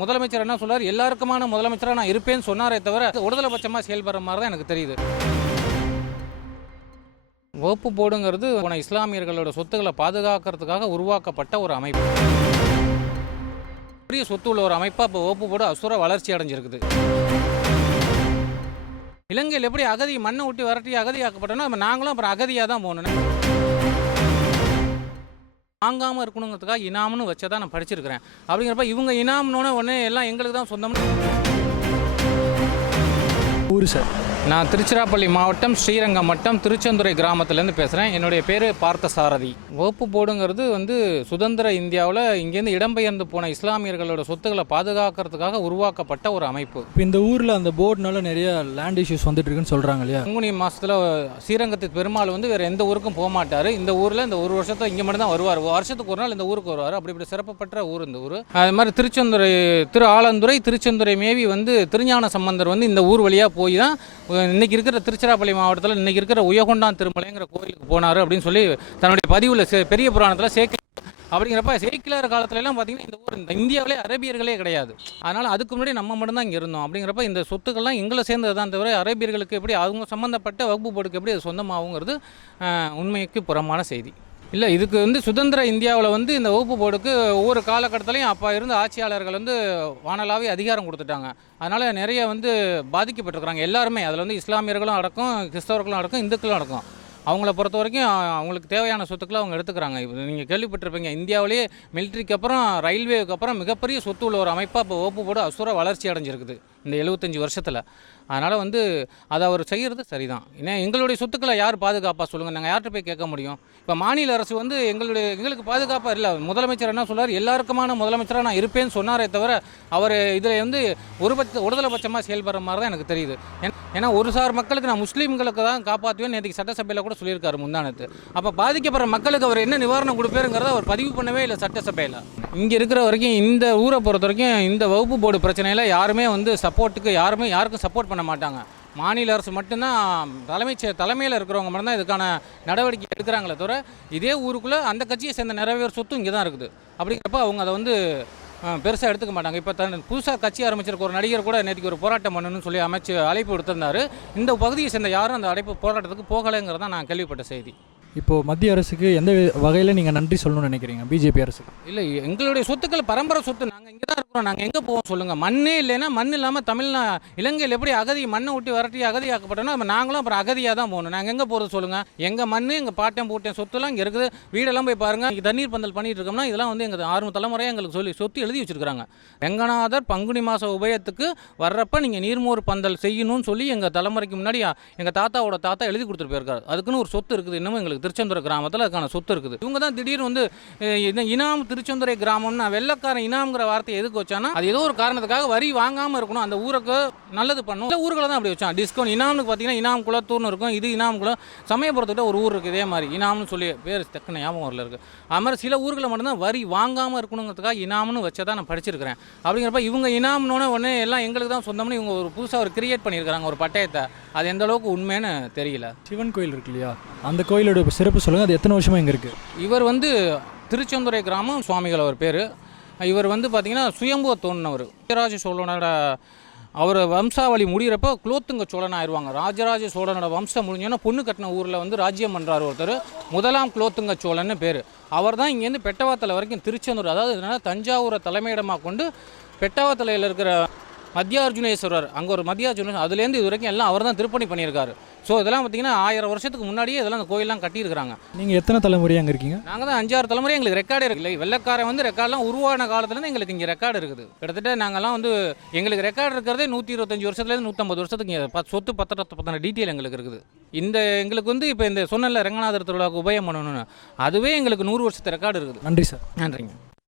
முதலமைச்சர் என்ன சொல்றாரு, எல்லாருக்குமான முதலமைச்சராக நான் இருப்பேன்னு சொன்னாரே தவிர ஒருதலைபட்சமாக செயல்படுற மாதிரி தான் எனக்கு தெரியுது. வகுப்பு போர்டுங்கிறது இஸ்லாமியர்களோட சொத்துக்களை பாதுகாக்கிறதுக்காக உருவாக்கப்பட்ட ஒரு அமைப்பு. பெரிய சொத்து உள்ள ஒரு அமைப்பாக இப்போ வகுப்பு போர்டு அசுர வளர்ச்சி அடைஞ்சிருக்குது. இலங்கையில் எப்படி அகதி மண்ணை விட்டு விரட்டி அகதியாக்கப்பட்டோன்னா நாங்களும் அப்புறம் அகதியாக தான் போகணும். வாங்காமல் இருக்கணுங்கிறதுக்காக இனாம்னு வச்சதான் நான் படிச்சிருக்கிறேன். அப்படிங்கிறப்ப இவங்க இனாம்னோட உடனே எல்லாம் எங்களுக்கு தான் சொந்தம்னு. ஊர் சார், நான் திருச்சிராப்பள்ளி மாவட்டம் ஸ்ரீரங்கம் வட்டம் திருச்செந்துறை கிராமத்துலேருந்து பேசுகிறேன். என்னுடைய பேர் பார்த்தசாரதி. வகுப்பு போர்டுங்கிறது சுதந்திர இந்தியாவில் இங்கேருந்து இடம்பெயர்ந்து போன இஸ்லாமியர்களோட சொத்துக்களை பாதுகாக்கிறதுக்காக உருவாக்கப்பட்ட ஒரு அமைப்பு. இப்போ இந்த ஊரில் அந்த போர்டுனால நிறைய லேண்ட் இஷ்யூஸ் வந்துட்டு இருக்குன்னு சொல்கிறாங்க இல்லையா? பங்குனி மாதத்தில் ஸ்ரீரங்கத்துக்கு பெருமாள் வேறு எந்த ஊருக்கும் போக மாட்டார். இந்த ஊரில் இந்த ஒரு வருஷத்தில் இங்கே மட்டும் தான் வருவார். வருஷத்துக்கு ஒரு நாள் இந்த ஊருக்கு வருவார். அப்படி சிறப்புப்பட்ட ஊர் இந்த ஊர். அது மாதிரி திருச்செந்துறை ஆலந்துறை திருச்செந்துறை மேவி திருஞான சம்பந்தர் இந்த ஊர் வழியாக போய் தான் இன்னைக்கு இருக்கிற திருச்சிராப்பள்ளி மாவட்டத்தில் இன்னைக்கு இருக்கிற உயகொண்டான் திருமலைங்கிற கோயிலுக்கு போனார் அப்படின்னு சொல்லி தன்னுடைய பதிவில் பெரிய புராணத்தில் அப்படிங்கிறப்ப சேக்கிலார் காலத்துலலாம் பார்த்தீங்கன்னா இந்த ஊர் இந்த இந்தியாவிலே அரேபியர்களே கிடையாது. அதனால் அதுக்கு முன்னாடி நம்ம மட்டும்தான் இங்கே இருந்தோம். அப்படிங்கிறப்ப இந்த சொத்துக்கள்லாம் எங்களை சேர்ந்தது தான் தவிர அரேபியர்களுக்கு எப்படி அவங்க சம்மந்தப்பட்ட வகுப்பு போர்டுக்கு எப்படி அது சொந்தமாகுங்கிறது உண்மைக்கு புறமான செய்தி இல்லை. இதுக்கு சுதந்திர இந்தியாவில் இந்த வகுப்பு போர்டுக்கு ஒவ்வொரு காலகட்டத்திலையும் அப்போ இருந்த ஆட்சியாளர்கள் வானலாவே அதிகாரம் கொடுத்துட்டாங்க. அதனால் நிறைய பாதிக்கப்பட்டிருக்கிறாங்க எல்லாருமே. அதில் இஸ்லாமியர்களும் அடக்கம், கிறிஸ்தவர்களும் அடக்கம், இந்துக்களும் அடக்கம். அவங்கள பொறுத்த வரைக்கும் அவங்களுக்கு தேவையான சொத்துக்களை அவங்க எடுத்துக்கிறாங்க. இப்போ நீங்கள் கேள்விப்பட்டிருப்பீங்க, இந்தியாவிலேயே மிலிட்ரிக்கு அப்புறம் ரயில்வேக்கு அப்புறம் மிகப்பெரிய சொத்து உள்ள ஒரு அமைப்பாக இப்போ வகுப்பு போர்டு அசுர வளர்ச்சி அடைஞ்சிருக்குது இந்த 75 வருஷத்தில். அதனால் அதை அவர் செய்கிறது சரிதான். ஏன்னா எங்களுடைய சொத்துக்களை யார் பாதுகாப்பாக சொல்லுங்கள், நாங்கள் யார்கிட்ட போய் கேட்க முடியும்? இப்போ மாநில அரசு எங்களுக்கு பாதுகாப்பாக இல்லை. முதலமைச்சர் என்ன சொல்கிறார், எல்லாருக்குமான முதலமைச்சராக நான் இருப்பேன்னு சொன்னாரே தவிர அவர் இதில் ஒருதலைபட்சமாக செயல்படுற மாதிரி தான் எனக்கு தெரியுது. ஏன்னா ஒரு சார் மக்களுக்கு நான் முஸ்லீம்களுக்கு தான் காப்பாற்றுவேன் நேற்றுக்கு சட்டசபையில் கூட சொல்லியிருக்காரு முந்தானத்து. அப்போ பாதிக்கப்படுற மக்களுக்கு அவர் என்ன நிவாரணம் கொடுப்பாருங்கிறத அவர் பதிவு பண்ணவே இல்லை சட்டசபையில். இங்கே இருக்கிற வரைக்கும் இந்த ஊரை பொறுத்த வரைக்கும் இந்த வகுப்பு போர்டு பிரச்சனையில் யாருமே சப்போர்ட்டுக்கு யாருக்கும் சப்போர்ட் பண்ண மாட்டாங்க. மாநில அரசு மட்டும்தான் தலைமையில் இருக்கிறவங்க மட்டும்தான் இதுக்கான நடவடிக்கை எடுக்கிறாங்களே தவிர இதே ஊருக்குள்ளே அந்த கட்சியை சேர்ந்த நிறைய சொத்தும் இங்கே தான் இருக்குது. அப்படிங்கிறப்ப அவங்க அதை பெருசாக எடுத்துக்க மாட்டாங்க. இப்போ புதுசாக கட்சி ஆரம்பிச்சிருக்க ஒரு நடிகர் கூட நேற்றுக்கு ஒரு போராட்டம் பண்ணணும்னு சொல்லி அழைப்பு விடுத்திருந்தார். இந்த பகுதியை சேர்ந்த யாரும் அந்த போராட்டத்துக்கு போகலைங்கிறதான் நான் கேள்விப்பட்ட செய்தி. இப்போது மத்திய அரசுக்கு எந்த வகையில் நீங்கள் நன்றி சொல்லணும்னு நினைக்கிறீங்க? பிஜேபி அரசுக்கு இல்லை, எங்களுடைய சொத்துக்கள் பரம்பரை சொத்து. நாங்கள் இங்கே தான் இருக்கிறோம். நாங்கள் எங்கே போவோம் சொல்லுங்கள்? மண்ணே இல்லைன்னா மண் இல்லாமல் இலங்கையில் எப்படி அகதி மண்ணை விட்டு விரட்டி அகதியாக்கப்பட்டோன்னா நாங்களும் அப்புறம் அகதியாக தான் போகணும். நாங்கள் எங்கே போகிறது சொல்லுங்கள்? எங்கள் மண், எங்கள் பாட்டம் பூட்டம் சொத்துலாம் இங்கே இருக்குது. வீடெல்லாம் போய் பாருங்கள். இங்கே தண்ணீர் பந்தல் பண்ணிட்டு இருக்கோம்னா இதெல்லாம் எங்கள் 6 தலைமுறையாக எங்களுக்கு சொத்து எழுதி வச்சுருக்காங்க. ரெங்கநாதர் பங்குனி மாத உபயத்துக்கு வர்றப்ப நீங்கள் நீர்மோர் பந்தல் செய்யணும்னு சொல்லி எங்கள் தலைமுறைக்கு முன்னாடி எங்கள் தாத்தாவோட தாத்தா எழுதி கொடுத்துட்டு போயிருக்காரு. அதுக்குன்னு ஒரு சொத்து இருக்குது. இன்னமும் எங்களுக்கு திருச்செந்துறை கிராமத்தில் அதுக்கான சொத்து இருக்குது. இவங்க தான் திடீர்னு இனாம் திருச்செந்துறை கிராமம்னா வெள்ளக்காரன் இனாம்ங்கிற வார்த்தை எதுக்கு வச்சானா அது ஏதோ ஒரு காரணத்துக்காக வரி வாங்காமல் இருக்கணும், அந்த ஊருக்கு நல்லது பண்ணும். ஊர்களை தான் அப்படி வச்சான். டிஸ்கவுண்ட் இனாம்னு பார்த்தீங்கன்னா இனாம் குளத்தூர்னு இருக்கும். இது இனாம் குளம் சமயபுரத்துக்கிட்ட ஒரு ஊர் இருக்குது இதே மாதிரி இனாம்னு சொல்லி பேர் தக்கன ஞாபகம் வரல இருக்குது. அது மாதிரி சில ஊர்களை மட்டும்தான் வரி வாங்காமல் இருக்கணுங்கிறதுக்காக இனாம்னு வச்சதான் நான் படிச்சிருக்கிறேன். அப்படிங்கிறப்ப இவங்க இனாம்னோட உடனே எல்லாம் எங்களுக்கு தான் சொந்தம்னு இவங்க ஒரு புதுசாக கிரியேட் பண்ணியிருக்கிறாங்க ஒரு பட்டயத்தை. அது எந்த அளவுக்கு உண்மைன்னு தெரியல. சிவன் கோயில் இருக்கு இல்லையா, அந்த கோயிலோட சிறப்பு சொல்லுங்கள். அது எத்தனை வருஷமாக இங்கே இருக்குது? இவர் திருச்செந்துறை கிராமம் சுவாமிகள் அவர் பேர். இவர் பார்த்தீங்கன்னா சுயம்புவ தோன்றினவர். ராஜராஜ சோழனோட அவர் வம்சாவளி முடிகிறப்ப குலோத்துங்க சோழன் ஆயிடுவாங்க. ராஜராஜ சோழனோட வம்சம் முடிஞ்சோன்னா பொண்ணு கட்டின ஊரில் ராஜ்யம் பண்ணுறார் ஒருத்தர். முதலாம் குலோத்துங்க சோழன்னு பேர். அவர் தான் இங்கேருந்து பெட்டவாத்தலை வரைக்கும் திருச்செந்தூர், அதாவது இதனால் தஞ்சாவூரை தலைமையிடமாக கொண்டு பெட்டவாத்தலையில் இருக்கிற மத்தியார்ஜுனேஸ்வரர், அங்கே ஒரு மத்தியார்ஜுனேஸ்வரர், அதுலேருந்து இது வரைக்கும் எல்லாம் அவர் தான் திருப்பணி பண்ணியிருக்காரு. ஸோ இதெல்லாம் பார்த்தீங்கன்னா 1000 வருஷத்துக்கு முன்னாடியே இதெல்லாம் அந்த கோயிலெலாம் கட்டியிருக்கிறாங்க. நீங்கள் எத்தனை தலைமுறையாக அங்கே இருக்கீங்க? நாங்கள் தான் 5-6 தலைமுறை எங்களுக்கு ரெக்கார்டு இருக்குல்ல. வெள்ளக்காரன் ரெக்கார்டெலாம் உருவான காலத்துலேருந்து எங்களுக்கு இங்கே ரெக்கார்டு இருக்குது. கிட்டத்தட்ட நாங்கள்லாம் எங்களுக்கு ரெக்கார்டு இருக்கிறதே 125 வருஷத்துலேருந்து 150 வருஷத்துக்கு இங்கே சொத்து பத்தின டீட்டெயில் எங்களுக்கு இருக்குது. எங்களுக்கு இப்போ இந்த சொன்னல ரங்கநாதர் திருவிழாவுக்கு உபயம் பண்ணணும்னு அதுவே எங்களுக்கு 100 வருஷத்து ரெக்கார்டு இருக்குது. நன்றி சார். நன்றிங்க.